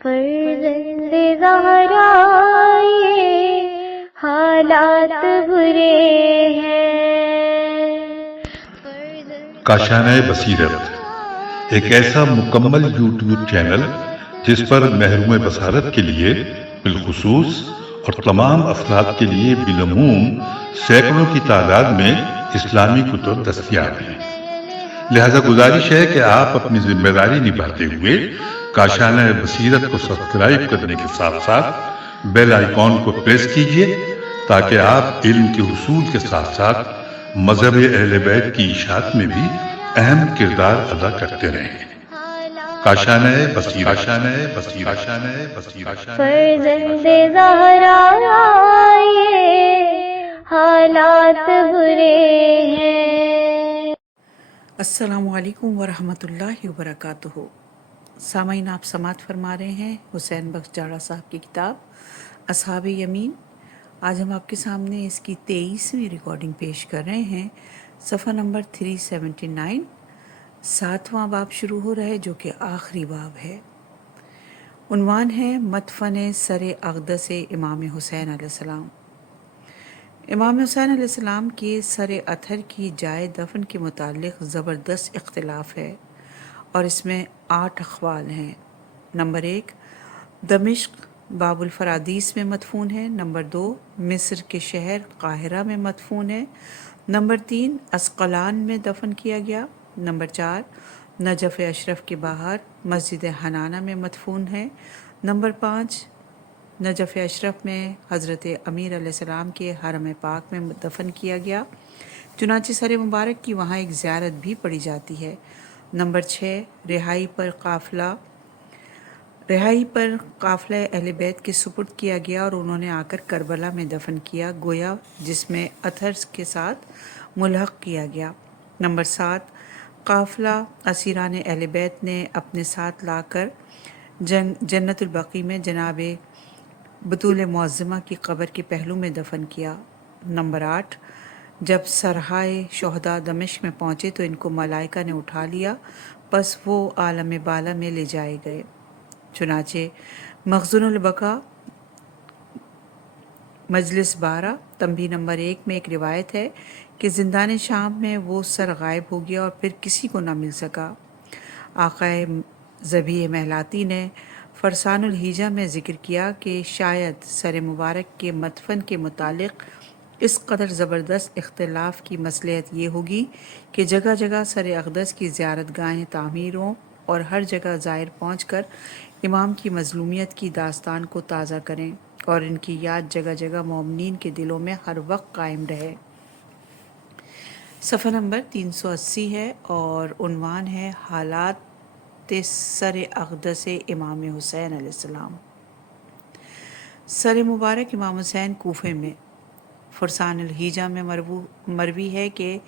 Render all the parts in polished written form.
فرزند زہرا یہ حالات برے ہیں۔ کاشانہ بصیرت ایک ایسا مکمل یوٹیوب چینل جس پر محروم بصارت کے لیے بالخصوص اور تمام افراد کے لیے بالعموم سینکڑوں کی تعداد میں اسلامی کتب دستیاب ہیں۔ لہذا گزارش ہے کہ آپ اپنی ذمہ داری نبھاتے ہوئے کاشانہ بصیرت کو سبسکرائب کرنے کے ساتھ ساتھ بیل آئیکن کو پریس کیجئے تاکہ آپ علم کے حصول کے ساتھ ساتھ مذہب اہل بیت کی اشاعت میں بھی اہم کردار ادا کرتے رہیں۔ کاشانہ بصیرت۔ فرزند زہرا یہ حالات برے ہیں۔ السلام علیکم ورحمۃ اللہ وبرکاتہ۔ سامعین، آپ سماعت فرما رہے ہیں حسین بخش جاڑا صاحب کی کتاب اصحاب یمین۔ آج ہم آپ کے سامنے اس کی 23ویں ریکارڈنگ پیش کر رہے ہیں، صفحہ نمبر 379، 7واں باب شروع ہو رہا ہے جو کہ آخری باب ہے۔ عنوان ہے مدفن سر اقدس امام حسین علیہ السلام۔ امام حسین علیہ السلام کے سر اطہر کی جائے دفن کے متعلق زبردست اختلاف ہے اور اس میں 8 اقوال ہیں۔ نمبر 1، دمشق باب الفرادیس میں مدفون ہے۔ نمبر 2، مصر کے شہر قاہرہ میں مدفون ہے۔ نمبر 3، اسقلان میں دفن کیا گیا۔ نمبر 4، نجف اشرف کے باہر مسجد حنانہ میں مدفون ہے۔ نمبر 5، نجف اشرف میں حضرت امیر علیہ السلام کے حرم پاک میں دفن کیا گیا، چنانچہ سر مبارک کی وہاں ایک زیارت بھی پڑھی جاتی ہے۔ نمبر 6، رہائی پر قافلہ اہل بیت کے سپرد کیا گیا اور انہوں نے آ کر کربلا میں دفن کیا، گویا جس میں اطہر کے ساتھ ملحق کیا گیا۔ نمبر 7، قافلہ اسیران اہل بیت نے اپنے ساتھ لا کر جنت البقیع میں جناب بطول معظمہ کی قبر کے پہلو میں دفن کیا۔ نمبر 8، جب سرحائے شہداء دمشق میں پہنچے تو ان کو ملائکہ نے اٹھا لیا، پس وہ عالم بالا میں لے جائے گئے۔ چنانچہ مخزون البقاء مجلس 12 تنبیہ نمبر 1 میں ایک روایت ہے کہ زندان شام میں وہ سر غائب ہو گیا اور پھر کسی کو نہ مل سکا۔ آقائے ذبیح محلاتی نے فرسان الحیجہ میں ذکر کیا کہ شاید سر مبارک کے مدفن کے متعلق اس قدر زبردست اختلاف کی مصلحت یہ ہوگی کہ جگہ جگہ سر اقدس کی زیارت گاہیں تعمیر ہوں اور ہر جگہ زائر پہنچ کر امام کی مظلومیت کی داستان کو تازہ کریں اور ان کی یاد جگہ جگہ مومنین کے دلوں میں ہر وقت قائم رہے۔ صفحہ نمبر 380 ہے اور عنوان ہے حالات سر اقدس امام حسین علیہ السلام۔ سر مبارک امام حسین کوفے میں۔ فرسان الحیجہ میں مروی ہے کہ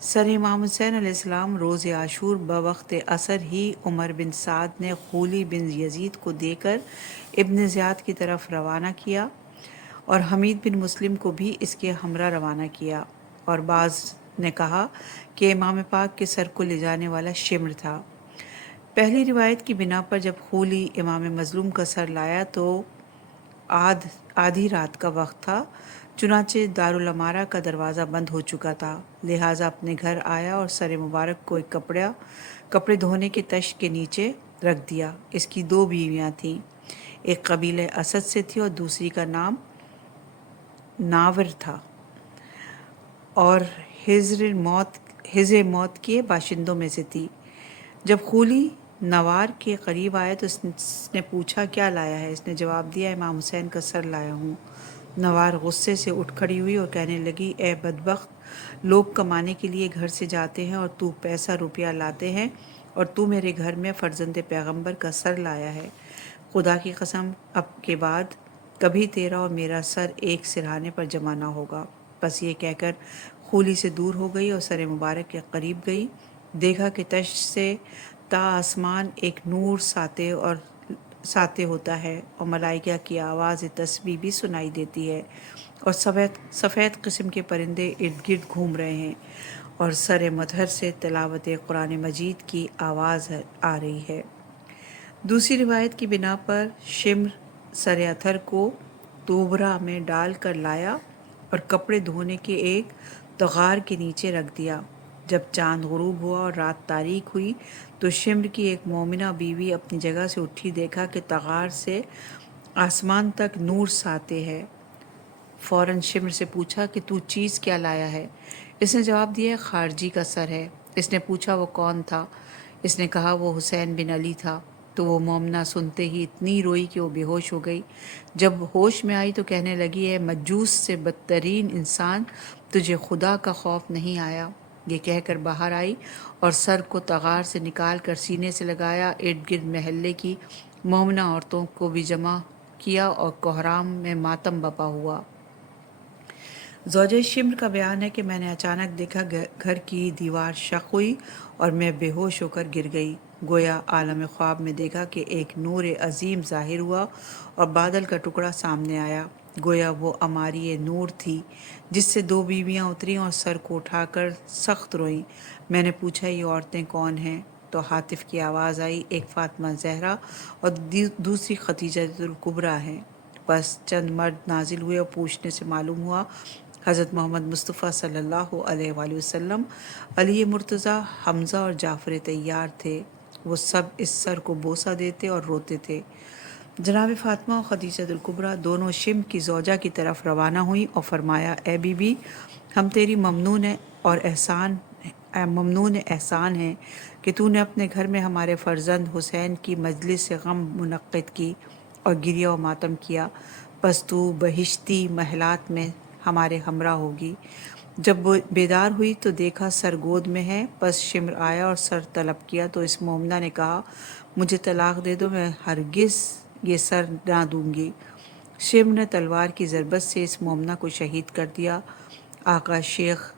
سر امام حسین علیہ السلام روز عاشور بوقت عصر ہی عمر بن سعد نے خولی بن یزید کو دے کر ابن زیاد کی طرف روانہ کیا اور حمید بن مسلم کو بھی اس کے ہمراہ روانہ کیا، اور بعض نے کہا کہ امام پاک کے سر کو لے جانے والا شمر تھا۔ پہلی روایت کی بنا پر جب خولی امام مظلوم کا سر لایا تو آدھی رات کا وقت تھا، چنانچہ دارالامارہ کا دروازہ بند ہو چکا تھا، لہٰذا اپنے گھر آیا اور سر مبارک کو ایک کپڑے دھونے کے تشت کے نیچے رکھ دیا۔ اس کی 2 بیویاں تھیں، ایک قبیلہ اسد سے تھی اور دوسری کا نام ناور تھا، اور حجر موت کے باشندوں میں سے تھی۔ جب خولی نوار کے قریب آیا تو اس نے پوچھا کیا لایا ہے؟ اس نے جواب دیا امام حسین کا سر لایا ہوں۔ نوار غصے سے اٹھ کھڑی ہوئی اور کہنے لگی اے بدبخت، لوگ کمانے کے لیے گھر سے جاتے ہیں اور تو پیسہ روپیہ لاتے ہیں اور تو میرے گھر میں فرزند پیغمبر کا سر لایا ہے۔ خدا کی قسم اب کے بعد کبھی تیرا اور میرا سر ایک سرہانے پر جمع نہ ہوگا۔ بس یہ کہہ کر خولی سے دور ہو گئی اور سر مبارک کے قریب گئی، دیکھا کہ تشت سے تا آسمان ایک نور ساطع ہوتا ہے اور ملائکہ کی آواز تسبیح بھی سنائی دیتی ہے اور سفید قسم کے پرندے ارد گرد گھوم رہے ہیں اور سر مطہر سے تلاوت قرآن مجید کی آواز آ رہی ہے۔ دوسری روایت کی بنا پر شمر سر اتھر کو توبرا میں ڈال کر لایا اور کپڑے دھونے کے ایک تغار کے نیچے رکھ دیا۔ جب چاند غروب ہوا اور رات تاریک ہوئی تو شمر کی ایک مومنہ بیوی اپنی جگہ سے اٹھی، دیکھا کہ تغار سے آسمان تک نور ساطع ہے۔ فوراً شمر سے پوچھا کہ تو چیز کیا لایا ہے؟ اس نے جواب دیا خارجی کا سر ہے۔ اس نے پوچھا وہ کون تھا؟ اس نے کہا وہ حسین بن علی تھا۔ تو وہ مومنہ سنتے ہی اتنی روئی کہ وہ بے ہوش ہو گئی۔ جب ہوش میں آئی تو کہنے لگی اے مجوس سے بدترین انسان، تجھے خدا کا خوف نہیں آیا؟ یہ کہہ کر باہر آئی اور سر کو تغار سے نکال کر سینے سے لگایا۔ ارد گرد محلے کی مومنہ عورتوں کو بھی جمع کیا اور کوہرام میں ماتم بپا ہوا۔ زوجہ شمر کا بیان ہے کہ میں نے اچانک دیکھا گھر کی دیوار شق ہوئی اور میں بے ہوش ہو کر گر گئی۔ گویا عالم خواب میں دیکھا کہ ایک نور عظیم ظاہر ہوا اور بادل کا ٹکڑا سامنے آیا۔ گویا وہ عماری نور تھی جس سے دو بیویاں اتریں اور سر کو اٹھا کر سخت روئیں۔ میں نے پوچھا یہ عورتیں کون ہیں؟ تو ہاتف کی آواز آئی ایک فاطمہ زہرا اور دوسری خدیجہ الکبریٰ ہیں۔ بس چند مرد نازل ہوئے اور پوچھنے سے معلوم ہوا حضرت محمد مصطفیٰ صلی اللہ علیہ وآلہ وسلم، علی مرتضیٰ، حمزہ اور جعفر طیار تھے۔ وہ سب اس سر کو بوسہ دیتے اور روتے تھے۔ جناب فاطمہ اور خدیجہ الکبریٰ دونوں شمر کی زوجہ کی طرف روانہ ہوئیں اور فرمایا اے بی بی، ہم تیری ممنون احسان ہیں کہ تو نے اپنے گھر میں ہمارے فرزند حسین کی مجلس غم منعقد کی اور گریہ و ماتم کیا، پس تو بہشتی محلات میں ہمارے ہمراہ ہوگی۔ جب وہ بیدار ہوئی تو دیکھا سر گود میں ہے، پس شمر آیا اور سر طلب کیا تو اس مومنہ نے کہا مجھے طلاق دے دو، میں ہرگز یہ سر نہ دوں گی۔ شمر نے تلوار کی ضربت سے اس مومنہ کو شہید کر دیا۔ آقا شیخ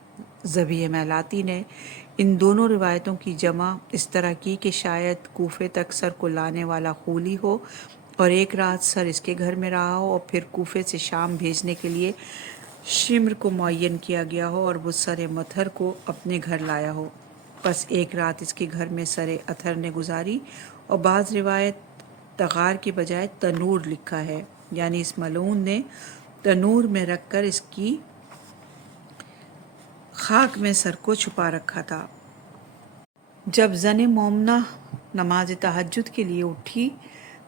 ذبیح میلاتی نے ان دونوں روایتوں کی جمع اس طرح کی کہ شاید کوفے تک سر کو لانے والا خولی ہو اور ایک رات سر اس کے گھر میں رہا ہو اور پھر کوفے سے شام بھیجنے کے لیے شمر کو معین کیا گیا ہو اور وہ سر مطہر کو اپنے گھر لایا ہو، پس ایک رات اس کے گھر میں سر اطہر نے گزاری۔ اور بعض روایت تغار کے بجائے تنور لکھا ہے، یعنی اس ملعون نے تنور میں رکھ کر اس کی خاک میں سر کو چھپا رکھا تھا۔ جب زن مومنہ نماز تہجد کے لیے اٹھی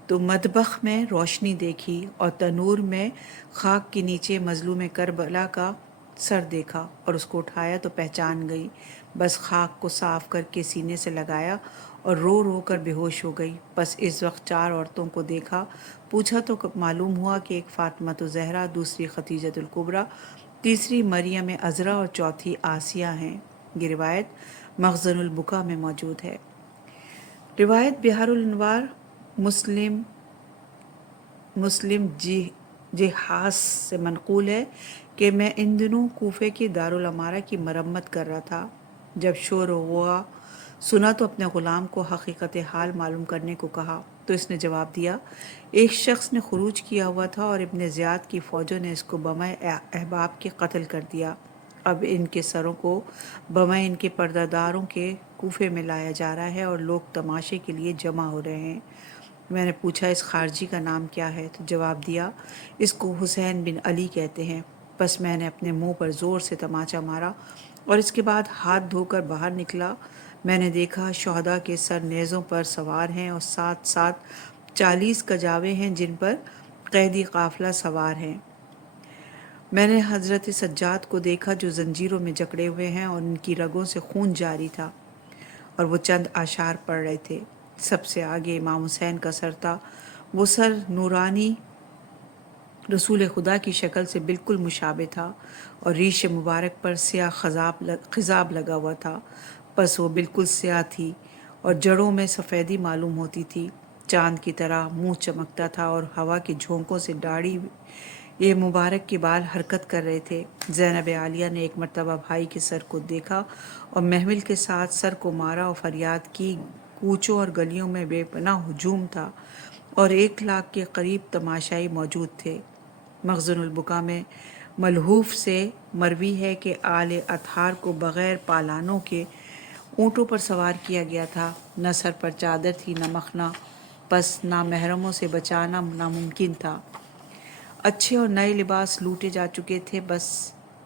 تو مطبخ میں روشنی دیکھی اور تنور میں خاک کے نیچے مظلوم کربلا کا سر دیکھا اور اس کو اٹھایا تو پہچان گئی۔ بس خاک کو صاف کر کے سینے سے لگایا اور رو رو کر بے ہوش ہو گئی۔ بس اس وقت چار عورتوں کو دیکھا، پوچھا تو معلوم ہوا کہ ایک فاطمہ زہرا، دوسری خدیجہ الکبریٰ، تیسری مریم عذرا اور چوتھی آسیہ ہیں۔ یہ روایت مخزن البکا میں موجود ہے۔ روایت بحار الانوار مسلم جہاز سے منقول ہے کہ میں ان دنوں کوفے کے دارالعمارہ کی مرمت کر رہا تھا۔ جب شور و غوغا سنا تو اپنے غلام کو حقیقت حال معلوم کرنے کو کہا تو اس نے جواب دیا ایک شخص نے خروج کیا ہوا تھا اور ابن زیاد کی فوجوں نے اس کو بمۂ احباب کے قتل کر دیا۔ اب ان کے سروں کو بمۂ ان کے پردہ داروں کے کوفے میں لایا جا رہا ہے اور لوگ تماشے کے لیے جمع ہو رہے ہیں۔ میں نے پوچھا اس خارجی کا نام کیا ہے تو جواب دیا اس کو حسین بن علی کہتے ہیں۔ بس میں نے اپنے منہ پر زور سے تماچا مارا اور اس کے بعد ہاتھ دھو کر باہر نکلا۔ میں نے دیکھا شہداء کے سر نیزوں پر سوار ہیں اور ساتھ ساتھ 40 کجاوے ہیں جن پر قیدی قافلہ سوار ہیں۔ میں نے حضرت سجاد کو دیکھا جو زنجیروں میں جکڑے ہوئے ہیں اور ان کی رگوں سے خون جاری تھا اور وہ چند اشعار پڑھ رہے تھے۔ سب سے آگے امام حسین کا سر تھا۔ وہ سر نورانی رسول خدا کی شکل سے بالکل مشابہ تھا اور ریش مبارک پر سیاہ خضاب لگا ہوا تھا، پس وہ بالکل سیاہ تھی اور جڑوں میں سفیدی معلوم ہوتی تھی۔ چاند کی طرح منہ چمکتا تھا اور ہوا کے جھونکوں سے داڑھی یہ مبارک کے بال حرکت کر رہے تھے۔ زینب عالیہ نے ایک مرتبہ بھائی کے سر کو دیکھا اور محمل کے ساتھ سر کو مارا اور فریاد کی۔ کوچوں اور گلیوں میں بے پناہ ہجوم تھا اور 1 لاکھ کے قریب تماشائی موجود تھے۔ مخزن البکا میں ملحوف سے مروی ہے کہ آل اطہار کو بغیر پالانوں کے اونٹوں پر سوار کیا گیا تھا، نہ سر پر چادر تھی نہ مخنا، بس نامحرموں سے بچانا ناممکن تھا۔ اچھے اور نئے لباس لوٹے جا چکے تھے،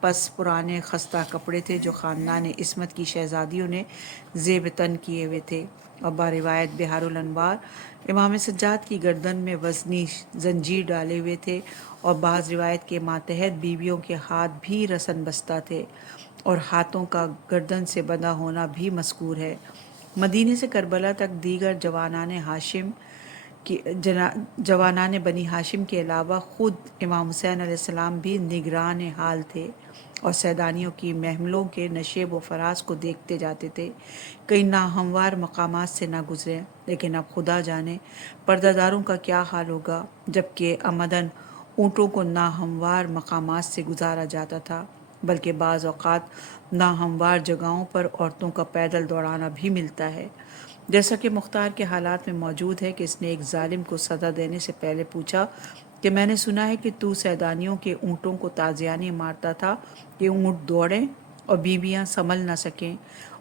بس پرانے خستہ کپڑے تھے جو خاندان عصمت کی شہزادیوں نے زیب تن کیے ہوئے تھے، اور باروایت بہار الانوار امام سجاد کی گردن میں وزنی زنجیر ڈالے ہوئے تھے، اور بعض روایت کے ماتحت بیویوں کے ہاتھ بھی رسن بستہ تھے، اور ہاتھوں کا گردن سے بندھا ہونا بھی مذکور ہے۔ مدینے سے کربلا تک دیگر جوانان بنی ہاشم کے علاوہ خود امام حسین علیہ السلام بھی نگران حال تھے، اور سیدانیوں کی محملوں کے نشیب و فراز کو دیکھتے جاتے تھے۔ کئی ناہموار مقامات سے نہ گزرے، لیکن اب خدا جانے پردہ داروں کا کیا حال ہوگا، جبکہ عمدن اونٹوں کو ناہموار مقامات سے گزارا جاتا تھا، بلکہ بعض اوقات ناہموار جگہوں پر عورتوں کا پیدل دوڑانا بھی ملتا ہے۔ جیسا کہ مختار کے حالات میں موجود ہے کہ اس نے ایک ظالم کو سزا دینے سے پہلے پوچھا کہ میں نے سنا ہے کہ تو سیدانیوں کے اونٹوں کو تازیانے مارتا تھا کہ اونٹ دوڑیں اور بیویاں سنبھل نہ سکیں،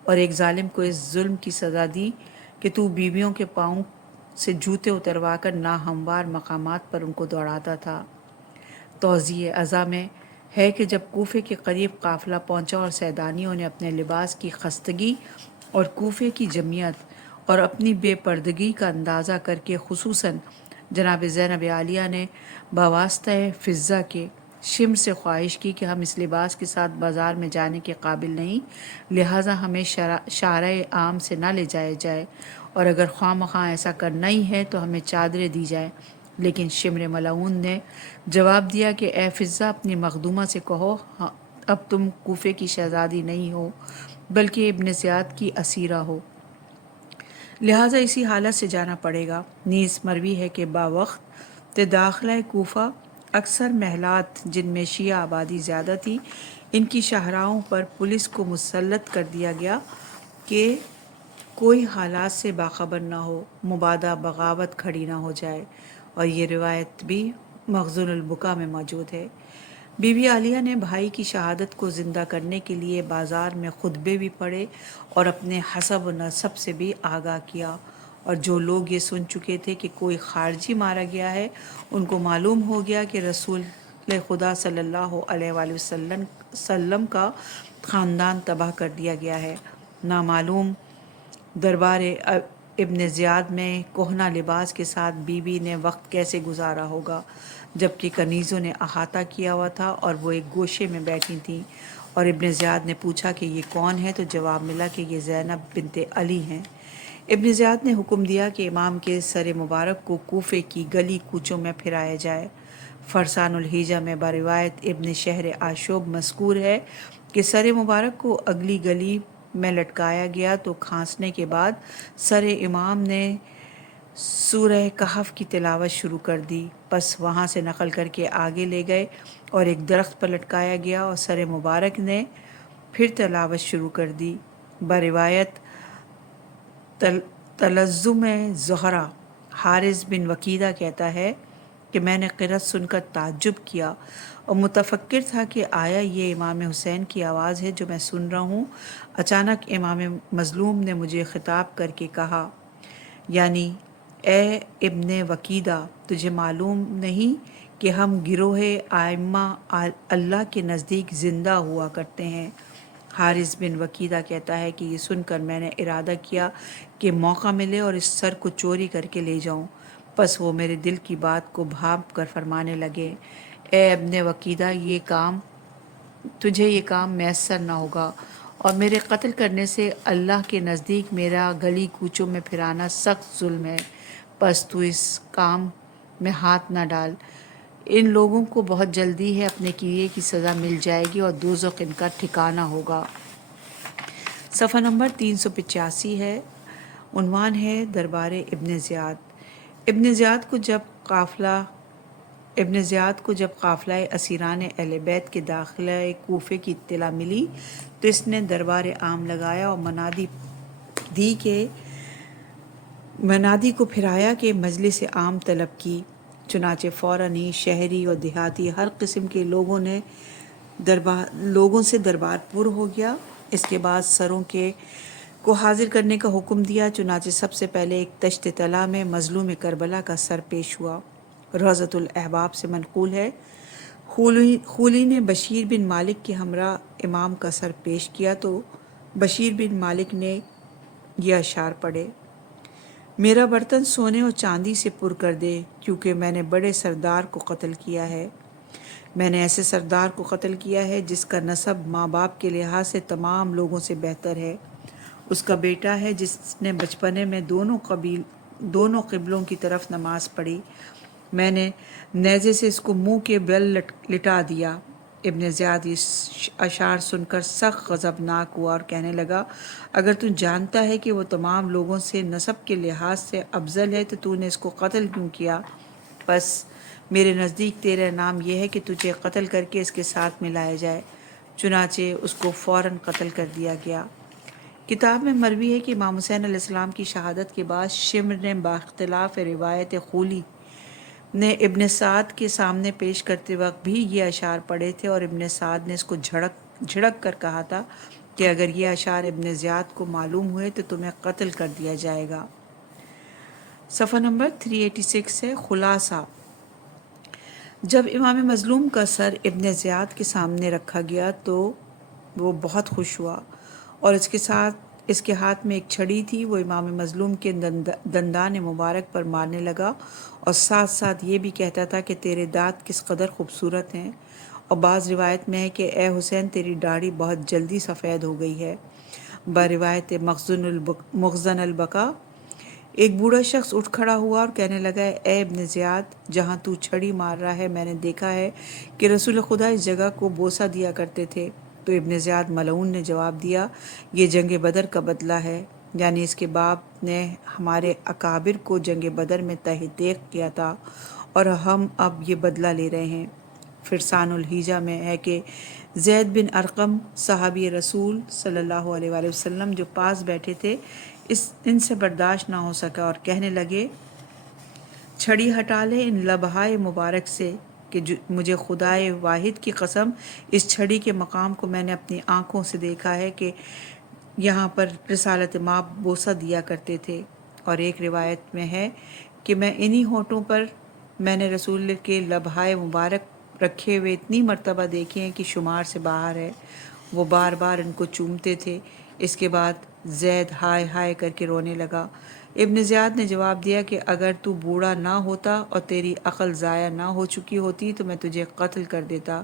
اور ایک ظالم کو اس ظلم کی سزا دی کہ تو بیویوں کے پاؤں سے جوتے اتروا کر ناہموار مقامات پر ان کو دوڑاتا تھا۔ توضیح اعضاء میں ہے کہ جب کوفے کے قریب قافلہ پہنچا اور سیدانیوں نے اپنے لباس کی خستگی اور کوفے کی جمعیت اور اپنی بے پردگی کا اندازہ کر کے خصوصاً جناب زینب عالیہ نے بواسطہ فضہ کے شمر سے خواہش کی کہ ہم اس لباس کے ساتھ بازار میں جانے کے قابل نہیں، لہٰذا ہمیں شارع عام سے نہ لے جایا جائے، اور اگر خواہ مخواہ ایسا کرنا ہی ہے تو ہمیں چادریں دی جائیں۔ لیکن شمر ملعون نے جواب دیا کہ اے فضہ، اپنی مخدومہ سے کہو اب تم کوفے کی شہزادی نہیں ہو بلکہ ابن زیاد کی اسیرہ ہو، لہٰذا اسی حالت سے جانا پڑے گا۔ نیز مروی ہے کہ باوقت داخلہ کوفہ اکثر محلات جن میں شیعہ آبادی زیادہ تھی، ان کی شاہراہوں پر پولیس کو مسلط کر دیا گیا کہ کوئی حالات سے باخبر نہ ہو، مبادا بغاوت کھڑی نہ ہو جائے، اور یہ روایت بھی مخزون البکا میں موجود ہے۔ بی بی عالیہ نے بھائی کی شہادت کو زندہ کرنے کے لیے بازار میں خطبے بھی پڑھے اور اپنے حسب و نسب سے بھی آگاہ کیا، اور جو لوگ یہ سن چکے تھے کہ کوئی خارجی مارا گیا ہے، ان کو معلوم ہو گیا کہ رسول خدا صلی اللہ علیہ وآلہ وسلم کا خاندان تباہ کر دیا گیا ہے۔ نامعلوم دربار ابن زیاد میں کہنہ لباس کے ساتھ بی بی نے وقت کیسے گزارا ہوگا، جبکہ کنیزوں نے احاطہ کیا ہوا تھا اور وہ ایک گوشے میں بیٹھی تھیں، اور ابن زیاد نے پوچھا کہ یہ کون ہے، تو جواب ملا کہ یہ زینب بنت علی ہیں۔ ابن زیاد نے حکم دیا کہ امام کے سر مبارک کو کوفے کی گلی کوچوں میں پھرایا جائے۔ فرسان الحیجہ میں بروایت ابن شہر آشوب مذکور ہے کہ سر مبارک کو اگلی گلی میں لٹکایا گیا تو کھانسنے کے بعد سر امام نے سورہ کہف کی تلاوت شروع کر دی، پس وہاں سے نقل کر کے آگے لے گئے اور ایک درخت پر لٹکایا گیا اور سر مبارک نے پھر تلاوت شروع کر دی۔ بروایت تلزم زہرہ حارث بن وکیدہ کہتا ہے کہ میں نے قرأت سن کر تعجب کیا اور متفکر تھا کہ آیا یہ امام حسین کی آواز ہے جو میں سن رہا ہوں۔ اچانک امام مظلوم نے مجھے خطاب کر کے کہا، یعنی اے ابن وکیدہ، تجھے معلوم نہیں کہ ہم گروہ ائمہ اللہ کے نزدیک زندہ ہوا کرتے ہیں؟ حارث بن وکیدہ کہتا ہے کہ یہ سن کر میں نے ارادہ کیا کہ موقع ملے اور اس سر کو چوری کر کے لے جاؤں، پس وہ میرے دل کی بات کو بھانپ کر فرمانے لگے، اے ابن وکیدہ، تجھے یہ کام میسر نہ ہوگا، اور میرے قتل کرنے سے اللہ کے نزدیک میرا گلی کوچوں میں پھرانا سخت ظلم ہے، پس تو اس کام میں ہاتھ نہ ڈال۔ ان لوگوں کو بہت جلدی ہے اپنے کیے کی سزا مل جائے گی اور دوزخ ان کا ٹھکانہ ہوگا۔ صفحہ نمبر 385 ہے۔ عنوان ہے دربار ابن زیاد۔ ابن زیاد کو جب قافلہ اسیران اہل بیت کے داخلہ کوفے کی اطلاع ملی تو اس نے دربار عام لگایا اور منادی کو پھرایا کہ مجلس عام طلب کی، چنانچہ فوراً ہی شہری اور دیہاتی ہر قسم کے لوگوں سے دربار پر ہو گیا۔ اس کے بعد سروں کے کو حاضر کرنے کا حکم دیا۔ چنانچہ سب سے پہلے ایک تشت طلا میں مظلوم کربلا کا سر پیش ہوا۔ روضۃ الاحباب سے منقول ہے، خولی نے بشیر بن مالک کے ہمراہ امام کا سر پیش کیا تو بشیر بن مالک نے یہ اشعار پڑھے: میرا برتن سونے اور چاندی سے پر کر دے، کیونکہ میں نے بڑے سردار کو قتل کیا ہے۔ میں نے ایسے سردار کو قتل کیا ہے جس کا نسب ماں باپ کے لحاظ سے تمام لوگوں سے بہتر ہے۔ اس کا بیٹا ہے جس نے بچپنے میں دونوں قبلوں کی طرف نماز پڑھی۔ میں نے نیزے سے اس کو منہ کے بل لٹا دیا۔ ابن زیاد یہ اشعار سن کر سخت غضبناک ہوا اور کہنے لگا: اگر تو جانتا ہے کہ وہ تمام لوگوں سے نسب کے لحاظ سے افضل ہے تو نے اس کو قتل کیوں کیا؟ بس میرے نزدیک تیرا انعام یہ ہے کہ تجھے قتل کر کے اس کے ساتھ ملایا جائے۔ چنانچہ اس کو فوراً قتل کر دیا گیا۔ کتاب میں مروی ہے کہ امام حسین علیہ السلام کی شہادت کے بعد شمر نے باختلاف روایت خولی نے ابن سعد کے سامنے پیش کرتے وقت بھی یہ اشعار پڑھے تھے، اور ابن سعد نے اس کو جھڑک کر کہا تھا کہ اگر یہ اشعار ابن زیاد کو معلوم ہوئے تو تمہیں قتل کر دیا جائے گا۔ صفحہ نمبر 386 ہے۔ خلاصہ: جب امام مظلوم کا سر ابن زیاد کے سامنے رکھا گیا تو وہ بہت خوش ہوا، اور اس کے ہاتھ میں ایک چھڑی تھی۔ وہ امام مظلوم کے دندان مبارک پر مارنے لگا اور ساتھ ساتھ یہ بھی کہتا تھا کہ تیرے دانت کس قدر خوبصورت ہیں، اور بعض روایت میں ہے کہ اے حسین تیری داڑھی بہت جلدی سفید ہو گئی ہے۔ بروایت مخزن البقا ایک بوڑھا شخص اٹھ کھڑا ہوا اور کہنے لگا: اے ابن زیاد، جہاں تو چھڑی مار رہا ہے میں نے دیکھا ہے کہ رسول خدا اس جگہ کو بوسہ دیا کرتے تھے۔ تو ابن زیاد ملعون نے جواب دیا: یہ جنگ بدر کا بدلہ ہے، یعنی اس کے باپ نے ہمارے اکابر کو جنگ بدر میں تحقیق کیا تھا اور ہم اب یہ بدلہ لے رہے ہیں۔ فرسان الحیجہ میں ہے کہ زید بن ارقم صحابی رسول صلی اللہ علیہ وآلہ وسلم جو پاس بیٹھے تھے ان سے برداشت نہ ہو سکا اور کہنے لگے: چھڑی ہٹا لے ان لبہائے مبارک سے، کہ مجھے خدائے واحد کی قسم اس چھڑی کے مقام کو میں نے اپنی آنکھوں سے دیکھا ہے کہ یہاں پر رسالت مآب بوسہ دیا کرتے تھے۔ اور ایک روایت میں ہے کہ میں انہی ہونٹوں پر میں نے رسول کے لبہائے مبارک رکھے ہوئے اتنی مرتبہ دیکھے ہیں کہ شمار سے باہر ہے۔ وہ بار بار ان کو چومتے تھے۔ اس کے بعد زید ہائے ہائے کر کے رونے لگا۔ ابن زیاد نے جواب دیا کہ اگر تو بوڑھا نہ ہوتا اور تیری عقل ضائع نہ ہو چکی ہوتی تو میں تجھے قتل کر دیتا،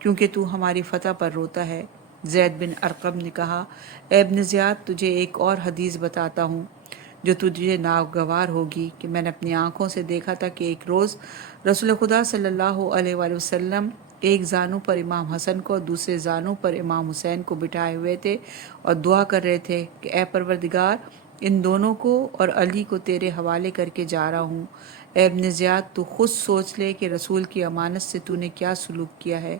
کیونکہ تو ہماری فتح پر روتا ہے۔ زید بن ارقم نے کہا: اے ابن زیاد، تجھے ایک اور حدیث بتاتا ہوں جو تجھے ناگوار ہوگی کہ میں نے اپنی آنکھوں سے دیکھا تھا کہ ایک روز رسول خدا صلی اللہ علیہ وآلہ وسلم ایک زانو پر امام حسن کو اور دوسرے زانو پر امام حسین کو بٹھائے ہوئے تھے اور دعا کر رہے تھے کہ اے پروردگار، ان دونوں کو اور علی کو تیرے حوالے کر کے جا رہا ہوں۔ اے ابن زیاد، تو خود سوچ لے کہ رسول کی امانت سے تو نے کیا سلوک کیا ہے۔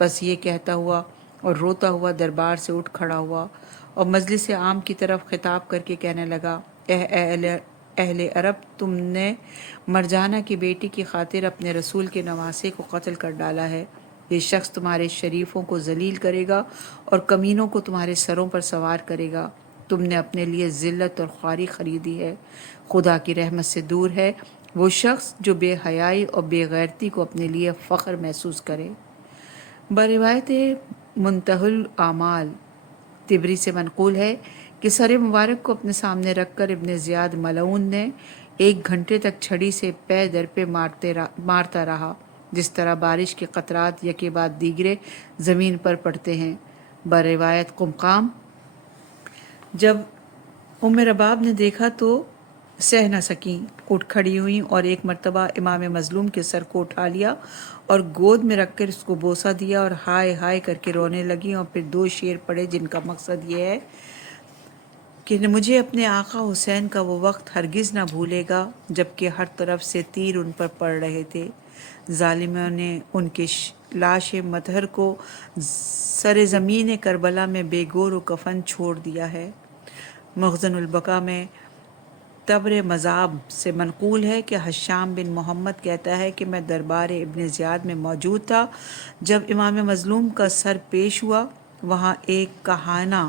بس یہ کہتا ہوا اور روتا ہوا دربار سے اٹھ کھڑا ہوا اور مجلس عام کی طرف خطاب کر کے کہنے لگا: اہل عرب، تم نے مرجانہ کی بیٹی کی خاطر اپنے رسول کے نواسے کو قتل کر ڈالا ہے۔ یہ شخص تمہارے شریفوں کو ذلیل کرے گا اور کمینوں کو تمہارے سروں پر سوار کرے گا۔ تم نے اپنے لیے ذلت اور خواری خریدی ہے۔ خدا کی رحمت سے دور ہے وہ شخص جو بے حیائی اور بے غیرتی کو اپنے لیے فخر محسوس کرے۔ بروایت منتہی الاعمال طبری سے منقول ہے کہ سر مبارک کو اپنے سامنے رکھ کر ابن زیاد ملعون نے 1 گھنٹے تک چھڑی سے پے در پہ مارتا رہا، جس طرح بارش کے قطرات یکے بعد دیگرے زمین پر پڑتے ہیں۔ بروایت قمقام جب ام رباب نے دیکھا تو سہ نہ سکیں، اٹھ کھڑی ہوئیں اور ایک مرتبہ امام مظلوم کے سر کو اٹھا لیا اور گود میں رکھ کر اس کو بوسہ دیا اور ہائے ہائے کر کے رونے لگیں، اور پھر 2 شعر پڑھے جن کا مقصد یہ ہے کہ مجھے اپنے آقا حسین کا وہ وقت ہرگز نہ بھولے گا جبکہ ہر طرف سے تیر ان پر پڑ رہے تھے۔ ظالموں نے ان کے لاش مطہر کو سر زمین کربلا میں بے گور و کفن چھوڑ دیا ہے۔ مخزن البقا میں تبر مذاب سے منقول ہے کہ حشام بن محمد کہتا ہے کہ میں دربار ابن زیاد میں موجود تھا جب امام مظلوم کا سر پیش ہوا۔ وہاں ایک کہانہ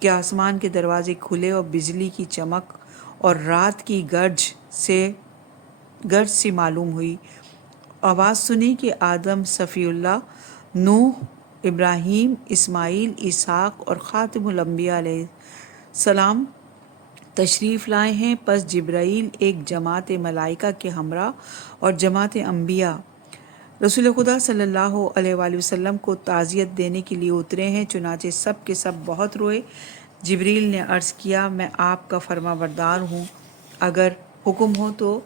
کہ آسمان کے دروازے کھلے اور بجلی کی چمک اور رات کی گرج سی معلوم ہوئی۔ آواز سنی کہ آدم، صفی اللہ، نوح، ابراہیم، اسماعیل، اسحاق اور خاتم الانبیاء علیہ السلام تشریف لائے ہیں۔ پس جبرائیل ایک جماعت ملائکہ کے ہمراہ اور جماعت انبیاء رسول خدا صلی اللہ علیہ وآلہ وسلم کو تعزیت دینے کے لیے اترے ہیں۔ چنانچہ سب کے سب بہت روئے۔ جبریل نے عرض کیا، میں آپ کا فرما بردار ہوں، اگر حکم ہو تو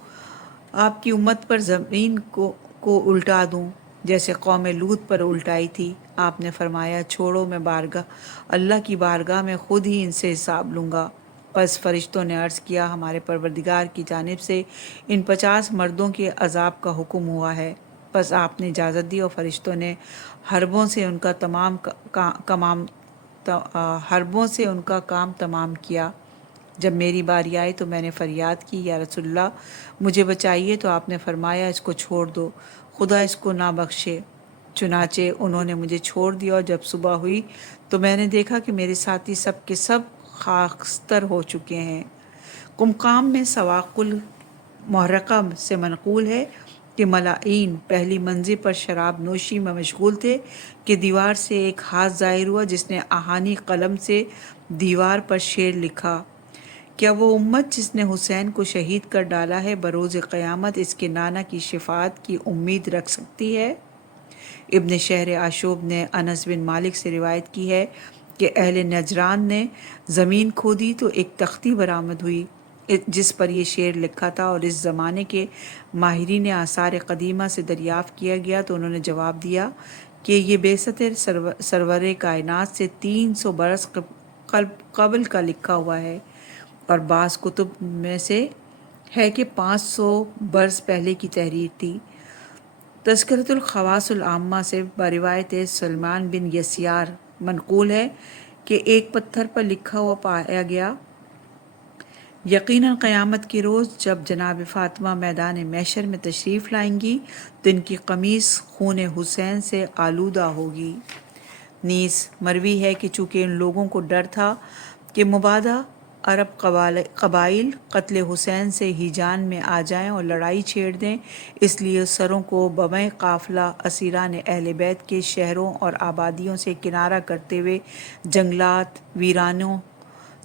آپ کی امت پر زمین کو الٹا دوں جیسے قوم لوط پر الٹائی تھی۔ آپ نے فرمایا، چھوڑو، میں اللہ کی بارگاہ میں خود ہی ان سے حساب لوں گا۔ پس فرشتوں نے عرض کیا، ہمارے پروردگار کی جانب سے ان 50 مردوں کے عذاب کا حکم ہوا ہے۔ پس آپ نے اجازت دی اور فرشتوں نے حربوں سے ان کا کام تمام کیا۔ جب میری باری آئی تو میں نے فریاد کی، یا رسول اللہ مجھے بچائیے، تو آپ نے فرمایا، اس کو چھوڑ دو، خدا اس کو نہ بخشے۔ چنانچہ انہوں نے مجھے چھوڑ دیا، اور جب صبح ہوئی تو میں نے دیکھا کہ میرے ساتھی سب کے سب خاکستر ہو چکے ہیں۔ قمقام میں سواق المحرقہ سے منقول ہے کہ ملائین پہلی منزل پر شراب نوشی میں مشغول تھے کہ دیوار سے ایک ہاتھ ظاہر ہوا جس نے آہانی قلم سے دیوار پر شعر لکھا، کیا وہ امت جس نے حسین کو شہید کر ڈالا ہے بروز قیامت اس کے نانا کی شفاعت کی امید رکھ سکتی ہے؟ ابن شہر عاشوب نے انس بن مالک سے روایت کی ہے کہ اہل نجران نے زمین کھودی تو ایک تختی برآمد ہوئی جس پر یہ شعر لکھا تھا، اور اس زمانے کے ماہرین آثار قدیمہ سے دریافت کیا گیا تو انہوں نے جواب دیا کہ یہ بعثت سرور کائنات سے 300 برس قبل کا لکھا ہوا ہے، اور بعض کتب میں سے ہے کہ 500 برس پہلے کی تحریر تھی۔ تذکرۃ الخواص العامہ سے بروایت سلمان بن یسیار منقول ہے کہ ایک پتھر پر لکھا ہوا پایا گیا، یقیناً قیامت کے روز جب جناب فاطمہ میدان محشر میں تشریف لائیں گی تو ان کی قمیص خون حسین سے آلودہ ہوگی۔ نیز مروی ہے کہ چونکہ ان لوگوں کو ڈر تھا کہ مبادا عرب قبائل قتل حسین سے ہی جان میں آ جائیں اور لڑائی چھیڑ دیں، اس لیے سروں کو بمِ قافلہ اسیران اہل بیت کے شہروں اور آبادیوں سے کنارہ کرتے ہوئے جنگلات ویرانوں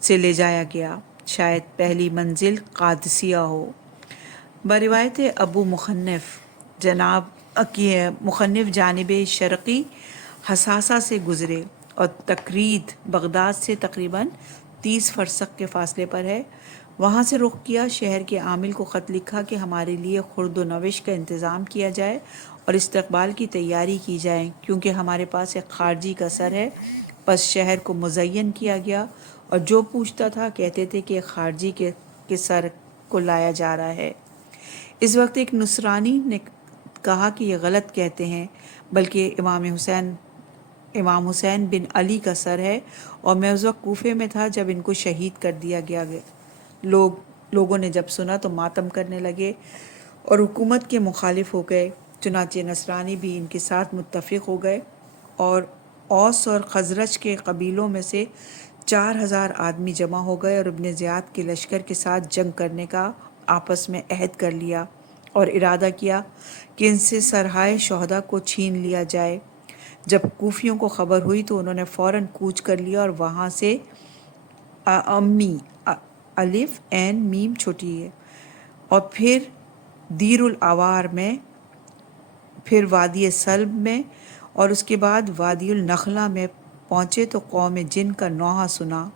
سے لے جایا گیا۔ شاید پہلی منزل قادسیہ ہو۔ بروایت ابو مخنف جانب شرقی حساسہ سے گزرے اور تکرید بغداد سے تقریباً 30 فرسخ کے فاصلے پر ہے۔ وہاں سے رخ کیا، شہر کے عامل کو خط لکھا کہ ہمارے لیے خورد و نوش کا انتظام کیا جائے اور استقبال کی تیاری کی جائے، کیونکہ ہمارے پاس ایک خارجی کا سر ہے۔ پس شہر کو مزین کیا گیا، اور جو پوچھتا تھا کہتے تھے کہ ایک خارجی کے سر کو لایا جا رہا ہے۔ اس وقت ایک نصرانی نے کہا کہ یہ غلط کہتے ہیں، بلکہ امام حسین بن علی کا سر ہے، اور میں اس وقت کوفے میں تھا جب ان کو شہید کر دیا گیا۔ لوگوں نے جب سنا تو ماتم کرنے لگے اور حکومت کے مخالف ہو گئے۔ چنانچہ نصرانی بھی ان کے ساتھ متفق ہو گئے، اور اوس اور خزرج کے قبیلوں میں سے 4000 آدمی جمع ہو گئے اور ابن زیاد کے لشکر کے ساتھ جنگ کرنے کا آپس میں عہد کر لیا، اور ارادہ کیا کہ ان سے سرہائے شہداء کو چھین لیا جائے۔ جب کوفیوں کو خبر ہوئی تو انہوں نے فوراً کوچ کر لیا اور وہاں سے امی الف عین میم چھوٹی ہے، اور پھر دیر الاوار میں، پھر وادی سلب میں، اور اس کے بعد وادی النخلہ میں پہنچے تو قوم جن کا نوحہ سنا۔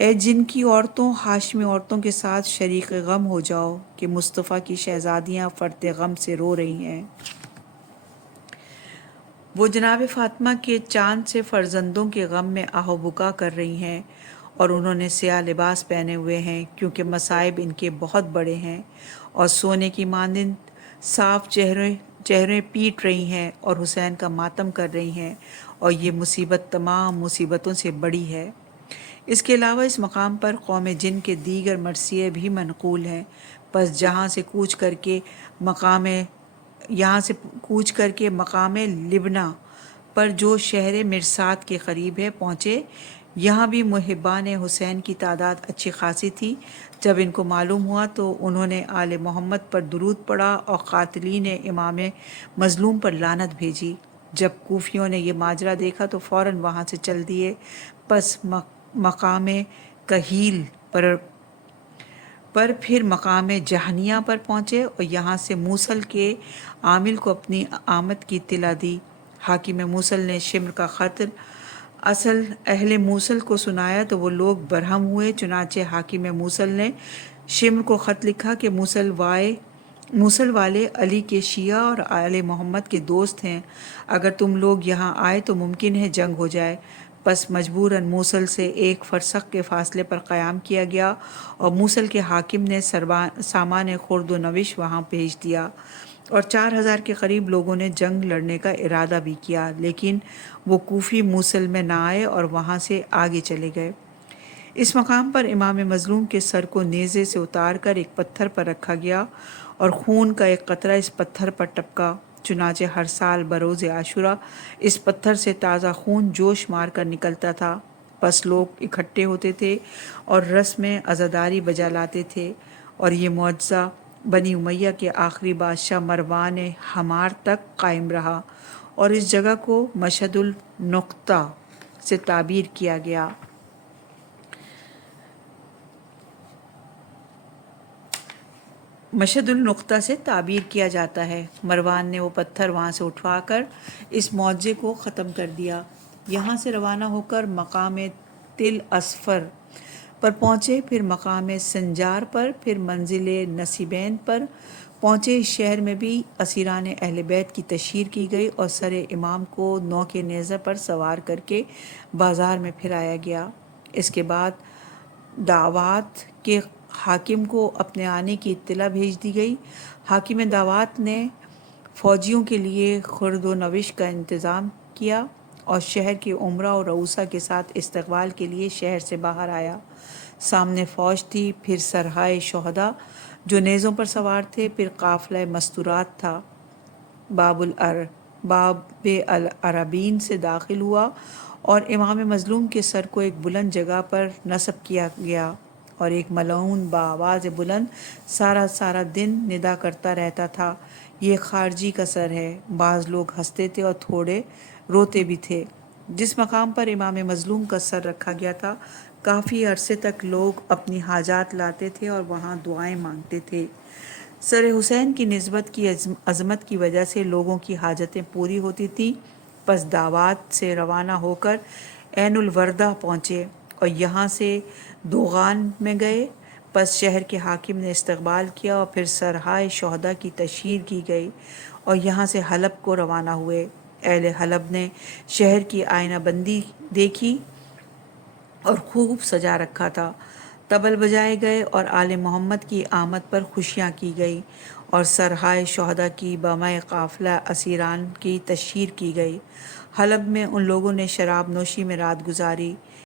اے جن کی عورتوں، ہاشمی عورتوں کے ساتھ شریک غم ہو جاؤ کہ مصطفیٰ کی شہزادیاں فرط غم سے رو رہی ہیں۔ وہ جناب فاطمہ کے چاند سے فرزندوں کے غم میں آہ و بکا کر رہی ہیں، اور انہوں نے سیاہ لباس پہنے ہوئے ہیں کیونکہ مصائب ان کے بہت بڑے ہیں، اور سونے کی مانند صاف چہرے پیٹ رہی ہیں اور حسین کا ماتم کر رہی ہیں، اور یہ مصیبت تمام مصیبتوں سے بڑی ہے۔ اس کے علاوہ اس مقام پر قوم جن کے دیگر مرثیے بھی منقول ہیں۔ پس یہاں سے کوچ کر کے مقام لبنہ پر جو شہر مرسات کے قریب ہے پہنچے۔ یہاں بھی محبان حسین کی تعداد اچھی خاصی تھی۔ جب ان کو معلوم ہوا تو انہوں نے آل محمد پر درود پڑھا اور قاتلین امام مظلوم پر لعنت بھیجی۔ جب کوفیوں نے یہ ماجرا دیکھا تو فوراً وہاں سے چل دیے، پس مقام کہیل پر پھر مقام جہنیہ پر پہنچے اور یہاں سے موصل کے عامل کو اپنی آمد کی اطلاع دی۔ حاکم موصل نے شمر کا خط اصل اہل موصل کو سنایا تو وہ لوگ برہم ہوئے۔ چنانچہ حاکم موصل نے شمر کو خط لکھا کہ موصل والے علی کے شیعہ اور آل محمد کے دوست ہیں، اگر تم لوگ یہاں آئے تو ممکن ہے جنگ ہو جائے۔ پس مجبوراً موصل سے 1 فرسخ کے فاصلے پر قیام کیا گیا اور موصل کے حاکم نے سامان خرد و نوش وہاں بھیج دیا اور 4000 کے قریب لوگوں نے جنگ لڑنے کا ارادہ بھی کیا، لیکن وہ کوفی موصل میں نہ آئے اور وہاں سے آگے چلے گئے۔ اس مقام پر امام مظلوم کے سر کو نیزے سے اتار کر ایک پتھر پر رکھا گیا اور خون کا ایک قطرہ اس پتھر پر ٹپکا۔ چنانچہ ہر سال بروز عاشوراء اس پتھر سے تازہ خون جوش مار کر نکلتا تھا۔ پس لوگ اکٹھے ہوتے تھے اور رسم عزاداری بجا لاتے تھے، اور یہ معجزہ بنی امیہ کے آخری بادشاہ مروان حمار تک قائم رہا اور اس جگہ کو مشہد النقطہ سے تعبیر کیا گیا۔ مشہد النقطہ سے تعبیر کیا جاتا ہے۔ مروان نے وہ پتھر وہاں سے اٹھوا کر اس معجزے کو ختم کر دیا۔ یہاں سے روانہ ہو کر مقام تل اصفر پر پہنچے، پھر مقام سنجار پر، پھر منزل نصیبین پر پہنچے۔ اس شہر میں بھی اسیران اہل بیت کی تشہیر کی گئی اور سر امام کو نو کے نیزے پر سوار کر کے بازار میں پھرایا گیا۔ اس کے بعد دعوات کے حاکم کو اپنے آنے کی اطلاع بھیج دی گئی۔ حاکم دعوات نے فوجیوں کے لیے خرد و نوش کا انتظام کیا اور شہر کے عمرہ اور رؤسا کے ساتھ استقبال کے لیے شہر سے باہر آیا۔ سامنے فوج تھی، پھر سرہائے شہداء جو نیزوں پر سوار تھے، پھر قافلہ مستورات تھا۔ باب العربین سے داخل ہوا اور امام مظلوم کے سر کو ایک بلند جگہ پر نصب کیا گیا اور ایک ملعون بآواز بلند سارا دن ندا کرتا رہتا تھا، یہ خارجی کا سر ہے۔ بعض لوگ ہنستے تھے اور تھوڑے روتے بھی تھے۔ جس مقام پر امام مظلوم کا سر رکھا گیا تھا، کافی عرصے تک لوگ اپنی حاجات لاتے تھے اور وہاں دعائیں مانگتے تھے۔ سر حسین کی نسبت کی عظمت کی وجہ سے لوگوں کی حاجتیں پوری ہوتی تھیں۔ پس دعوات سے روانہ ہو کر عین الوردہ پہنچے اور یہاں سے دوغان میں گئے۔ پس شہر کے حاکم نے استقبال کیا اور پھر سرہائے شہداء کی تشہیر کی گئی اور یہاں سے حلب کو روانہ ہوئے۔ اہل حلب نے شہر کی آئینہ بندی دیکھی اور خوب سجا رکھا تھا۔ طبل بجائے گئے اور آل محمد کی آمد پر خوشیاں کی گئی اور سرہائے شہداء کی بمع قافلہ اسیران کی تشہیر کی گئی۔ حلب میں ان لوگوں نے شراب نوشی میں رات گزاری۔